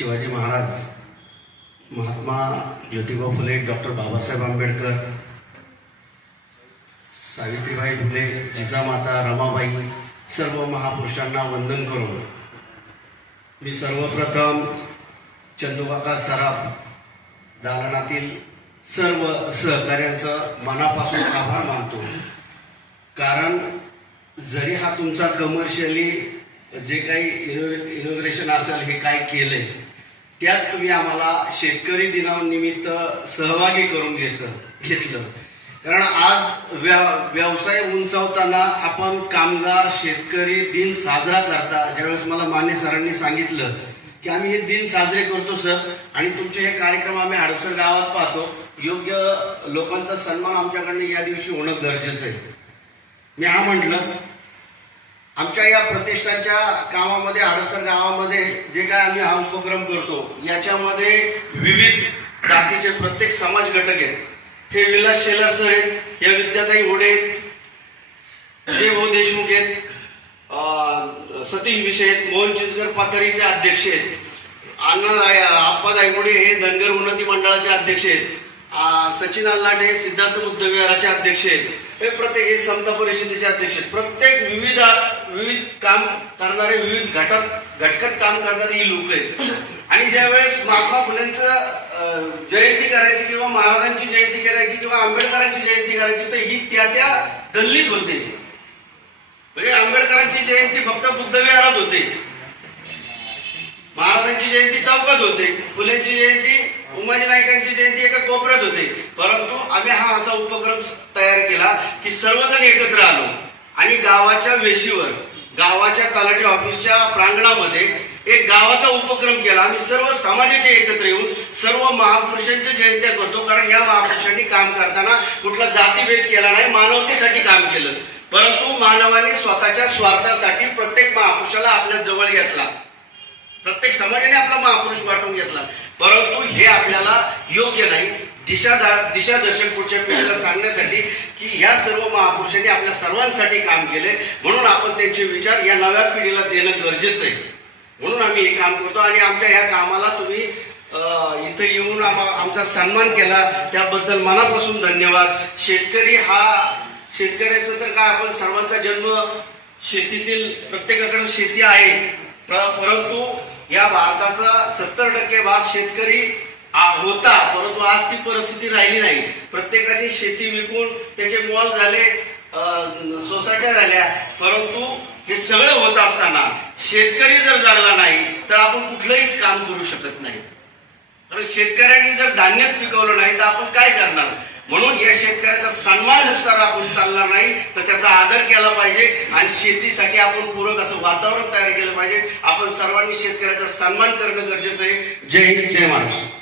Shivaji Maharaj Mahatma Jyotiba Phule doctor Babasaheb Ambedkar Savitribai Phule Jijamata Ramabai सर्व महापुरुषांना वंदन करून मी सर्वप्रथम चंदुबाका सराफ दालनातील सर्व सहकार्यांचं मनापासून आभार मानतो. कारण जरी हा तुमचा कमर्शियली जे काही इनोग्रेशन असेल हे काय केलंय त्यात तुम्ही आम्हाला शेतकरी दिनानिमित्त सहभागी करून घेत घेतलं. कारण आज व्या व्यवसाय उंचावताना आपण कामगार शेतकरी दिन साजरा करता. ज्यावेळेस मला मान्य सरांनी सांगितलं की आम्ही हे दिन साजरे करतो सर. आणि तुमचे हे कार्यक्रम आम्ही हडपसर गावात पाहतो. योग्य लोकांचा सन्मान आमच्याकडनं या दिवशी होणं गरजेचं आहे. मी हा म्हटलं आमच्या या प्रतिष्ठानच्या कामामध्ये आडसर गावामध्ये जे काय आम्ही हा उपक्रम करतो याच्यामध्ये विविध जातीचे प्रत्येक समाज घटक आहेत. हे विलास शेलार सर आहेत या विद्याताई होडे जे भाऊ देशमुख आहेत सतीश विषय आहेत मोहन चिचकर पाथरीचे अध्यक्ष आहेत अण्णा आप्पा दायगुडे हे धनगर उन्नती मंडळाचे अध्यक्ष आहेत. सचिन अल्लाटे हे सिद्धार्थ बुद्ध विहाराचे अध्यक्ष आहेत. हे प्रत्येक हे समता परिषदेचे अध्यक्ष आहेत. प्रत्येक विविध विविध काम करणारे विविध घटक घटकात काम करणारे ही लोक आहेत. आणि ज्यावेळेस महात्मा फुलेंचं जयंती करायची किंवा महाराजांची जयंती करायची किंवा आंबेडकरांची जयंती करायची तर ही त्या त्या दल्लीत होते. म्हणजे आंबेडकरांची जयंती फक्त बुद्ध विहारात होते. महाराजांची जयंती चौकात होते. फुलेंची जयंती उमाजी नायकांची जयंती एका कोपऱ्यात होते. परंतु आम्ही हा असा उपक्रम तयार केला की सर्वजण एकत्र आलो. आणि गावाच्या वेशीवर गावाच्या तलाठी ऑफिसच्या प्रांगणामध्ये एक गावाचा उपक्रम केला. आम्ही सर्व समाजाचे एकत्र येऊन सर्व महापुरुषांच्या जयंत्या करतो. कारण या महापुरुषांनी काम करताना कुठला जातीभेद केला नाही मानवतेसाठी काम केलं. परंतु मानवाने स्वतःच्या स्वार्थासाठी प्रत्येक महापुरुषाला आपल्या जवळ घेतला. प्रत्येक समाजाने आपला महापुरुष वाटून घेतला. परंतु हे आपल्याला योग्य नाही. दिशा दिशादर्शक पुढच्या पिढीला सांगण्यासाठी की या सर्व महापुरुषांनी आपल्या सर्वांसाठी काम केले. म्हणून आपण त्यांचे विचार या नव्या पिढीला देणं गरजेचं आहे. म्हणून आम्ही हे काम करतो आणि आमच्या ह्या कामाला तुम्ही इथं येऊन आमचा सन्मान केला. त्याबद्दल मनापासून धन्यवाद. शेतकरी हा शेतकऱ्याचं तर काय आपण सर्वांचा जन्म शेतीतील प्रत्येकाकडे शेती आहे. प्र- परंतु या भारताचा सत्तर टक्के भाग शेतकरी होता परंतु आज ती परिस्थिती राहिली नाही. प्रत्येकाची शेती विकून त्याचे मॉल झाले सोसायट्या झाल्या परंतु हे सगळं होत असताना शेतकरी जर जगला नाही तर आपण कुठलंहीच काम करू शकत नाही. कारण शेतकऱ्यांनी जर धान्यच पिकवलं नाही तर आपण काय करणार? म्हणून या शेतकऱ्याचा सन्माननुसार आपण चालणार नाही तर त्याचा आदर केला पाहिजे आणि शेतीसाठी आपण पूरक असं वातावरण तयार केलं पाहिजे. आपण सर्वांनी शेतकऱ्याचा सन्मान करणं गरजेचं आहे. जय हिंद जय महाराष्ट्र.